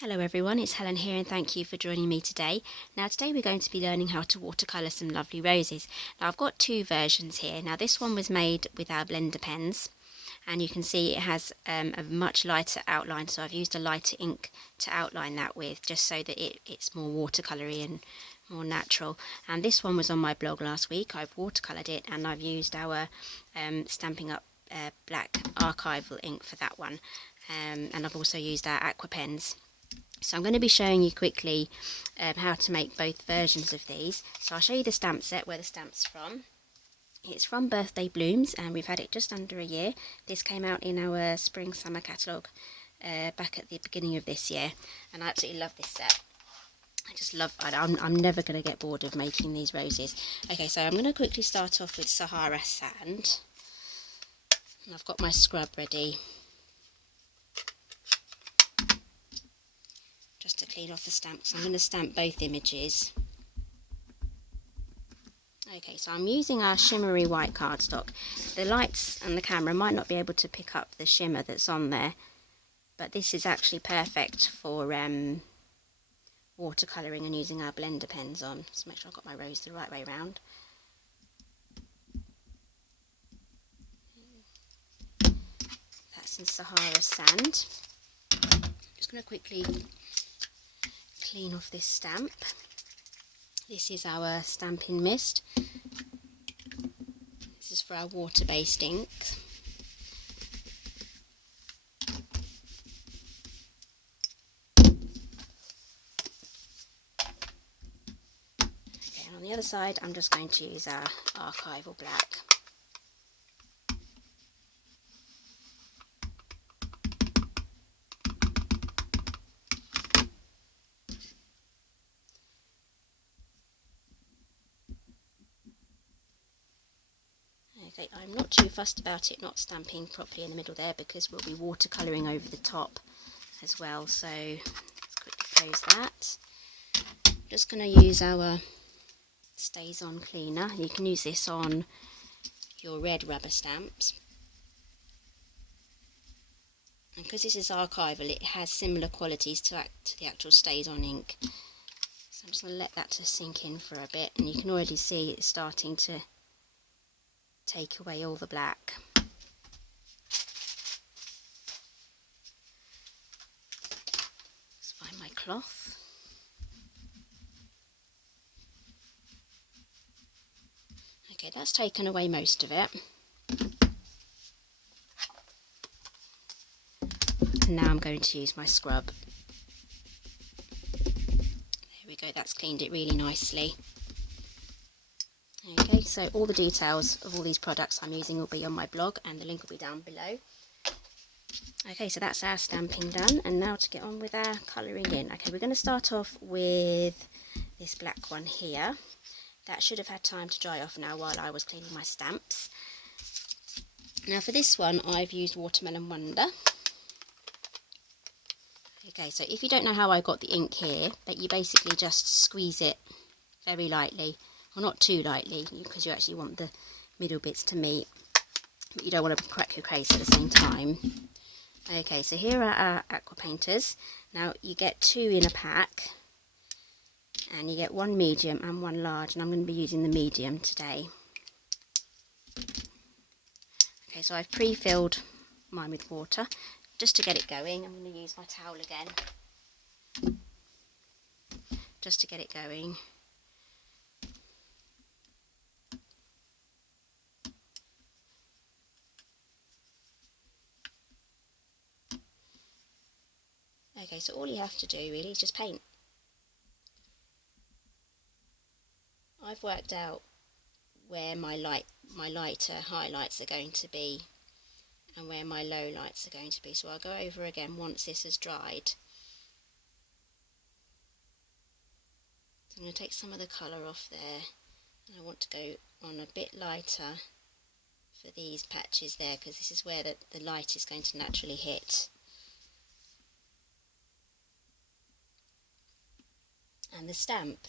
Hello everyone, it's Helen here and thank you for joining me today. Now today we're going to be learning how to watercolour some lovely roses. Now I've got two versions here. Now this one was made with our blender pens and you can see it has a much lighter outline, so I've used a lighter ink to outline that with, just so that it's more watercoloury and more natural. And this one was on my blog last week. I've watercoloured it and I've used our Stampin'Up black archival ink for that one, and I've also used our Aqua pens. So I'm going to be showing you quickly how to make both versions of these. So I'll show you the stamp set, where the stamp's from. It's from Birthday Blooms and we've had it just under a year. This came out in our spring-summer catalogue back at the beginning of this year, and I absolutely love this set. I just love it. I'm never going to get bored of making these roses. Okay, so I'm going to quickly start off with Sahara Sand. And I've got my scrub ready, just to clean off the stamps. I'm going to stamp both images. Okay, so I'm using our shimmery white cardstock. The lights and the camera might not be able to pick up the shimmer that's on there, but this is actually perfect for watercolouring and using our blender pens on. So make sure I've got my rose the right way round. That's in Sahara Sand. I'm just going to quickly clean off this stamp. This is our Stampin' Mist. This is for our water-based ink. Okay, and on the other side I'm just going to use our archival black. Okay, I'm not too fussed about it not stamping properly in the middle there, because we'll be watercolouring over the top as well. So let's quickly close that. I'm just going to use our Stays On cleaner. You can use this on your red rubber stamps. And because this is archival, it has similar qualities to the actual Stays On ink. So I'm just going to let that just sink in for a bit, and you can already see it's starting to take away all the black. Let's find my cloth. Okay, that's taken away most of it. And now I'm going to use my scrub. There we go, that's cleaned it really nicely. Okay, so all the details of all these products I'm using will be on my blog, and the link will be down below. Okay, so that's our stamping done, and now to get on with our colouring in. Okay, we're going to start off with this black one here. That should have had time to dry off now while I was cleaning my stamps. Now for this one I've used Watermelon Wonder. Okay, so if you don't know how I got the ink here, but you basically just squeeze it very lightly. Well, not too lightly, because you actually want the middle bits to meet, but you don't want to crack your case at the same time. Okay, so here are our aqua painters. Now you get two in a pack, and you get one medium and one large, and I'm going to be using the medium today. Okay, so I've pre-filled mine with water. Just to get it going, I'm going to use my towel again, just to get it going. Okay, so all you have to do really is just paint. I've worked out where my lighter highlights are going to be and where my low lights are going to be, so I'll go over again once this has dried. So I'm going to take some of the colour off there, and I want to go on a bit lighter for these patches there, because this is where the light is going to naturally hit. And the stamp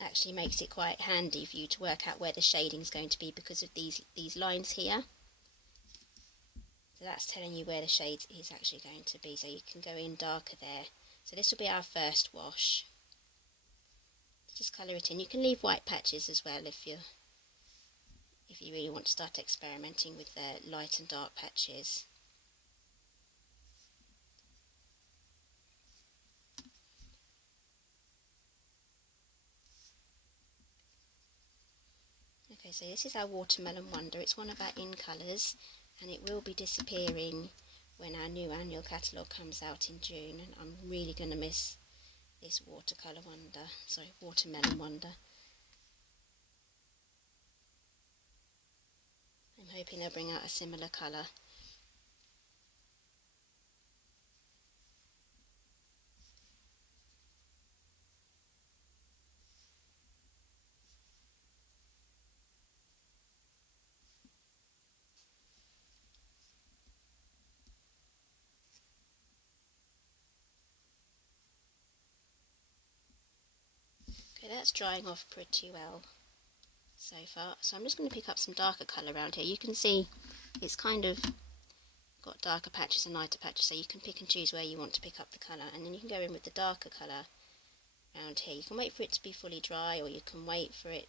actually makes it quite handy for you to work out where the shading is going to be because of these lines here. So that's telling you where the shade is actually going to be, so you can go in darker there. So this will be our first wash. Just colour it in. You can leave white patches as well if you really want to start experimenting with the light and dark patches. Okay, so this is our Watermelon Wonder. It's one of our in colours, and it will be disappearing when our new annual catalogue comes out in June, and I'm really going to miss this Watermelon Wonder. I'm hoping they'll bring out a similar colour. Okay, that's drying off pretty well so far. So I'm just going to pick up some darker colour around here. You can see it's kind of got darker patches and lighter patches, so you can pick and choose where you want to pick up the colour, and then you can go in with the darker colour around here. You can wait for it to be fully dry, or you can wait for it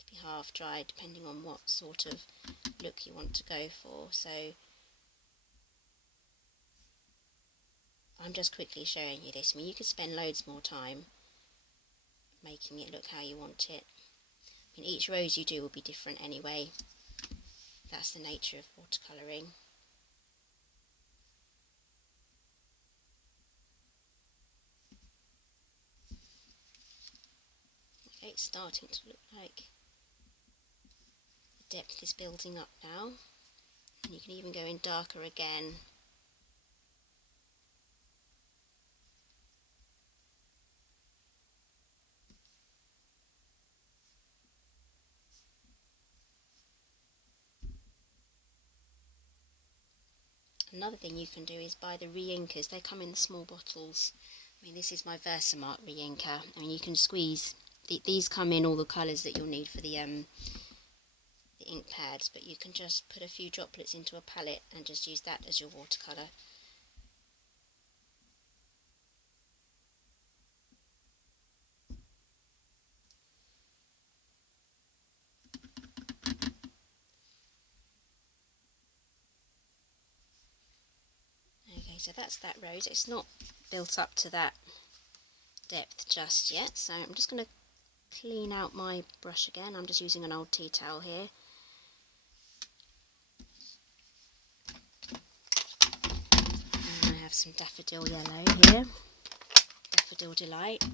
to be half dry, depending on what sort of look you want to go for. So I'm just quickly showing you this. I mean, you could spend loads more time making it look how you want it. I mean, each rose you do will be different anyway. That's the nature of watercolouring. Okay, it's starting to look like the depth is building up now, and you can even go in darker again. Another thing you can do is buy the re-inkers. They come in the small bottles. I mean, this is my Versamark re-inker. I mean, you can squeeze. These come in all the colours that you'll need for the ink pads, but you can just put a few droplets into a palette and just use that as your watercolour. Okay, so that's that rose. It's not built up to that depth just yet, so I'm just going to clean out my brush again. I'm just using an old tea towel here. And I have some Daffodil Yellow here, Daffodil Delight.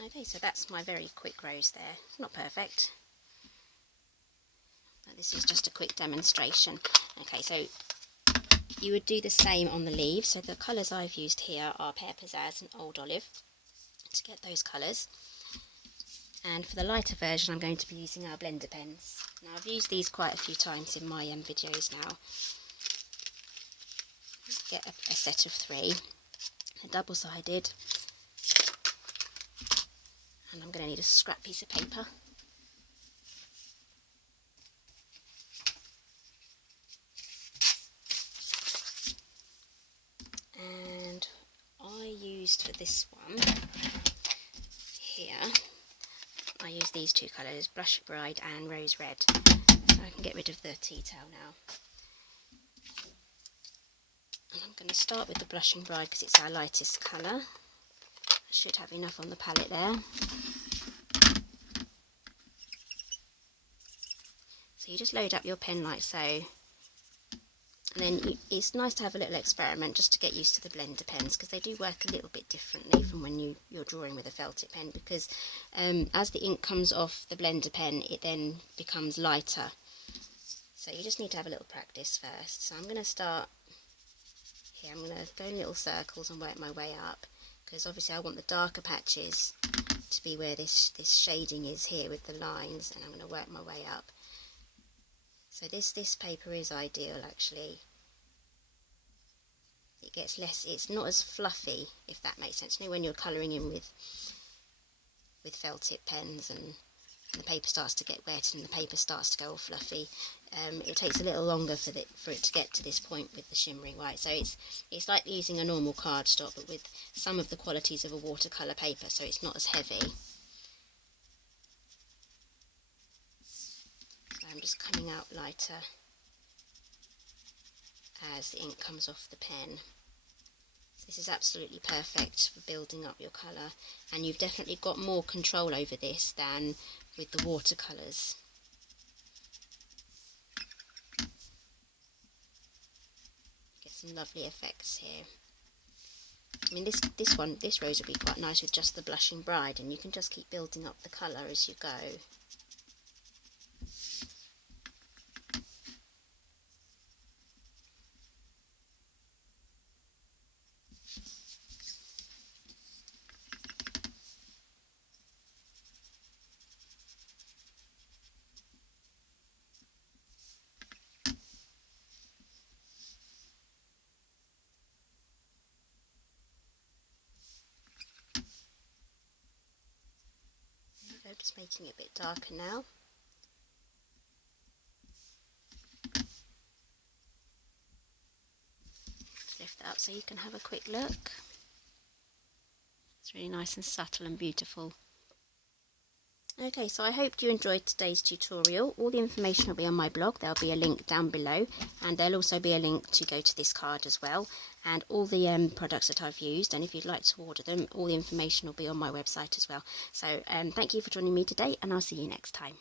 Okay, so that's my very quick rose there. Not perfect. This is just a quick demonstration. Okay, so you would do the same on the leaves. So the colours I've used here are Pear Pizzazz and Old Olive to get those colours. And for the lighter version, I'm going to be using our blender pens. Now, I've used these quite a few times in my videos now. Get a set of 3, a double-sided. And I'm going to need a scrap piece of paper. And I used for this one here, I use these 2 colours, Blush Bride and Rose Red. So I can get rid of the tea towel now. And I'm going to start with the Blushing Bride because it's our lightest colour. I should have enough on the palette there. So you just load up your pen like so, and then it's nice to have a little experiment just to get used to the blender pens, because they do work a little bit differently from when you're drawing with a felt tip pen, because as the ink comes off the blender pen it then becomes lighter. So you just need to have a little practice first. So I'm going to start here, I'm going to go in little circles and work my way up, because obviously I want the darker patches to be where this shading is here with the lines, and I'm going to work my way up. So this paper is ideal actually. It gets less, it's not as fluffy, if that makes sense. You know, when you're colouring in with felt tip pens and the paper starts to get wet and the paper starts to go all fluffy, it takes a little longer for it to get to this point with the shimmering white. So it's like using a normal cardstock, but with some of the qualities of a watercolour paper, so it's not as heavy. So I'm just coming out lighter as the ink comes off the pen. This is absolutely perfect for building up your colour, and you've definitely got more control over this than with the watercolours. Get some lovely effects here. I mean, this rose would be quite nice with just the Blushing Bride, and you can just keep building up the colour as you go. Just making it a bit darker now. Lift that up so you can have a quick look. It's really nice and subtle and beautiful. Okay, so I hope you enjoyed today's tutorial. All the information will be on my blog. There'll be a link down below, and there'll also be a link to go to this card as well, and all the products that I've used, and if you'd like to order them, all the information will be on my website as well. So thank you for joining me today, and I'll see you next time.